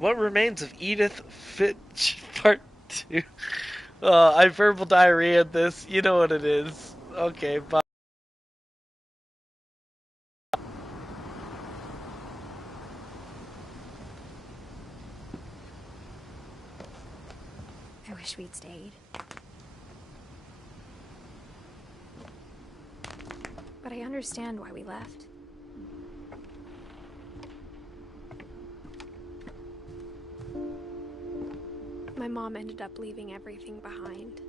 What remains of Edith Finch Part 2? I verbal diarrhea this. You know what it is. Okay, bye. I wish we'd stayed. But I understand why we left. My mom ended up leaving everything behind.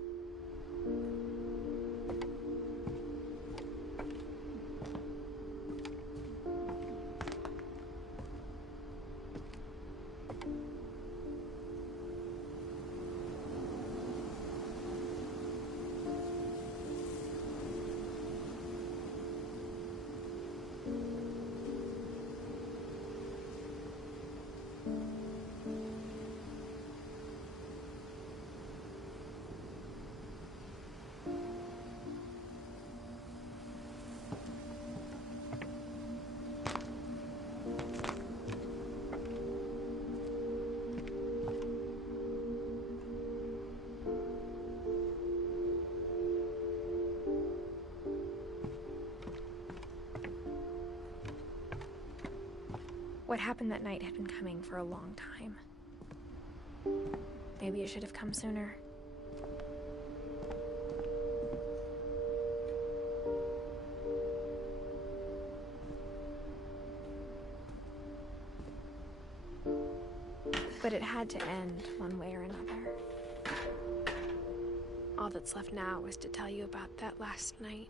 What happened that night had been coming for a long time. Maybe it should have come sooner. But it had to end one way or another. All that's left now is to tell you about that last night.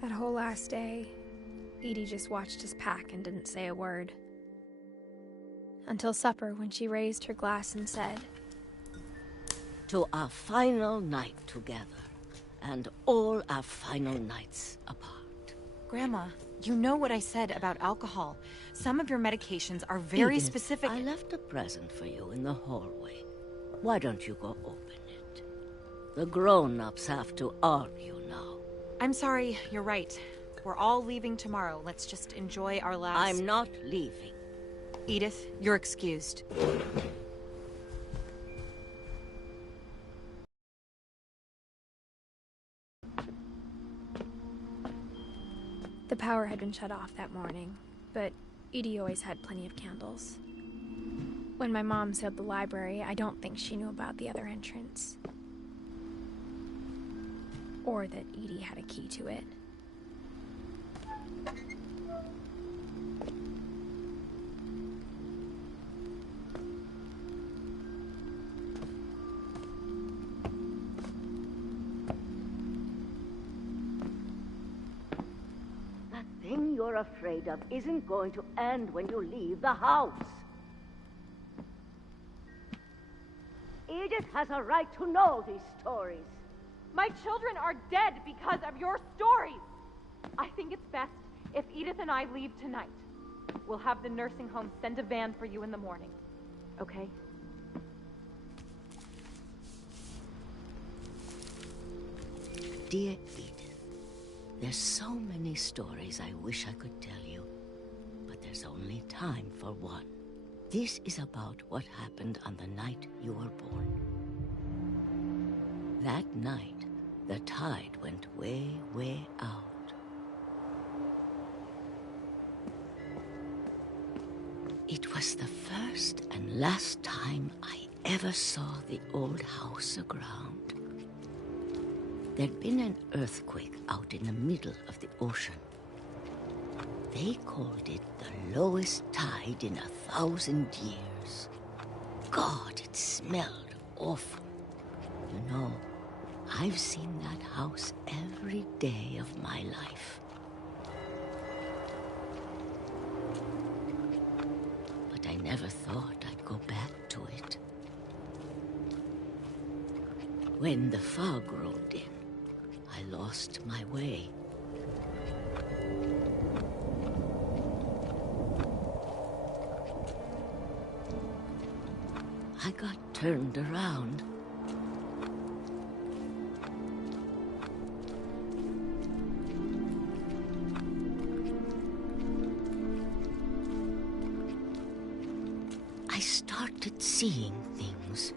That whole last day, Edie just watched us pack and didn't say a word. Until supper, when she raised her glass and said, "To our final night together, and all our final nights apart." Grandma, you know what I said about alcohol. Some of your medications are very Edith, specific. I left a present for you in the hallway. Why don't you go open it? The grown-ups have to argue now. I'm sorry, you're right. We're all leaving tomorrow. Let's just enjoy our last... I'm not leaving. Edith, you're excused. the power had been shut off that morning, but Edie always had plenty of candles. When my mom sailed the library, I don't think she knew about the other entrance. Or that Edie had a key to it. That thing you're afraid of isn't going to end when you leave the house. Edith has a right to know these stories. My children are dead because of your stories. I think it's best if Edith and I leave tonight. We'll have the nursing home send a van for you in the morning. Okay? Dear Edith, there's so many stories I wish I could tell you, but there's only time for one. This is about what happened on the night you were born. That night, the tide went way, way out. It was the first and last time I ever saw the old house aground. There'd been an earthquake out in the middle of the ocean. They called it the lowest tide in 1,000 years. God, it smelled awful. You know, I've seen that house every day of my life. But I never thought I'd go back to it. When the fog rolled in, I lost my way. I got turned around. I started seeing things.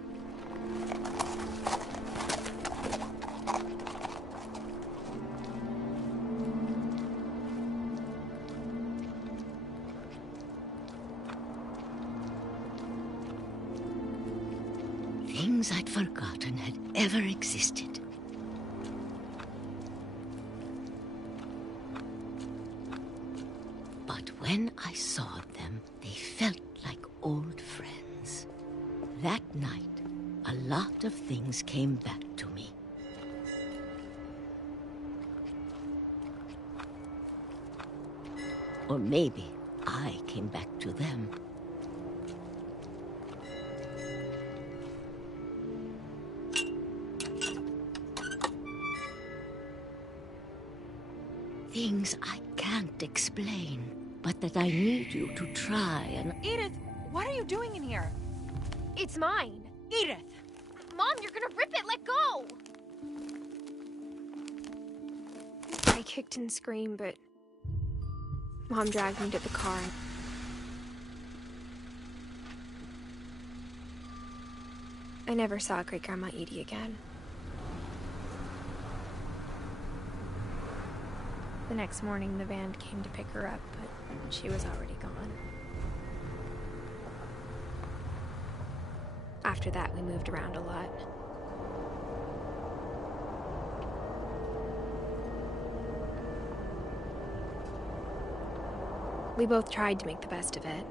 Things I'd forgotten had ever existed. But when I saw them, they felt like old friends. That night, a lot of things came back to me. Or maybe I came back to them. Things I can't explain, but that I need you to try and... Edith, what are you doing in here? It's mine. Edith! Mom, you're gonna rip it! Let go! I kicked and screamed, but Mom dragged me to the car. I never saw Great-Grandma Edie again. The next morning, the van came to pick her up, but she was already gone. After that, we moved around a lot. We both tried to make the best of it.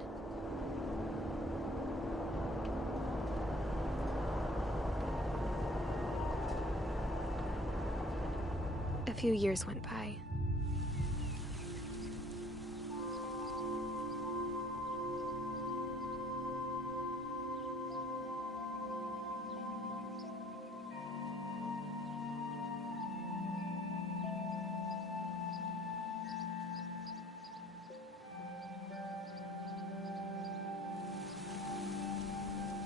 A few years went by.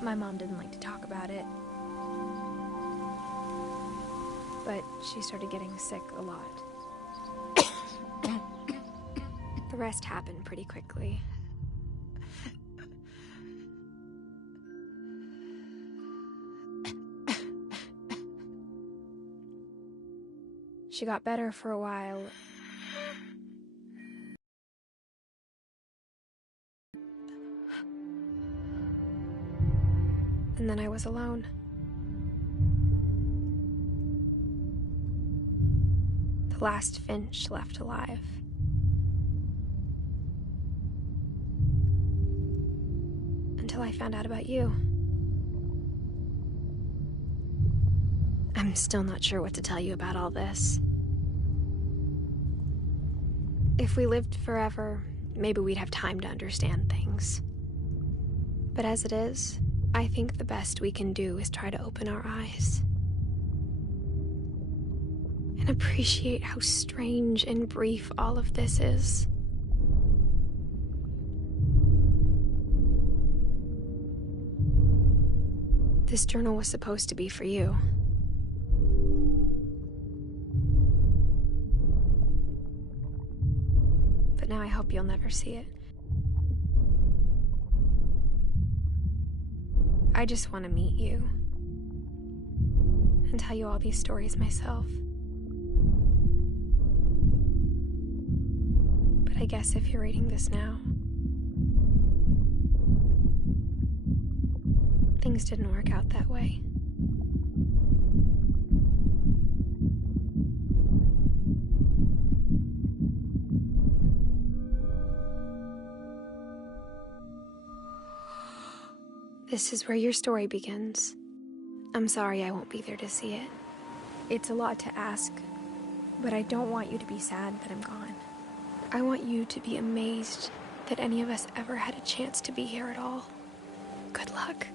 My mom didn't like to talk about it, but she started getting sick a lot. The rest happened pretty quickly. She got better for a while. And then I was alone. The last Finch left alive. Until I found out about you. I'm still not sure what to tell you about all this. If we lived forever, maybe we'd have time to understand things. But as it is, I think the best we can do is try to open our eyes. And appreciate how strange and brief all of this is. This journal was supposed to be for you. But now I hope you'll never see it. I just want to meet you and tell you all these stories myself. But I guess if you're reading this now, things didn't work out that way. This is where your story begins. I'm sorry I won't be there to see it. It's a lot to ask, but I don't want you to be sad that I'm gone. I want you to be amazed that any of us ever had a chance to be here at all. Good luck.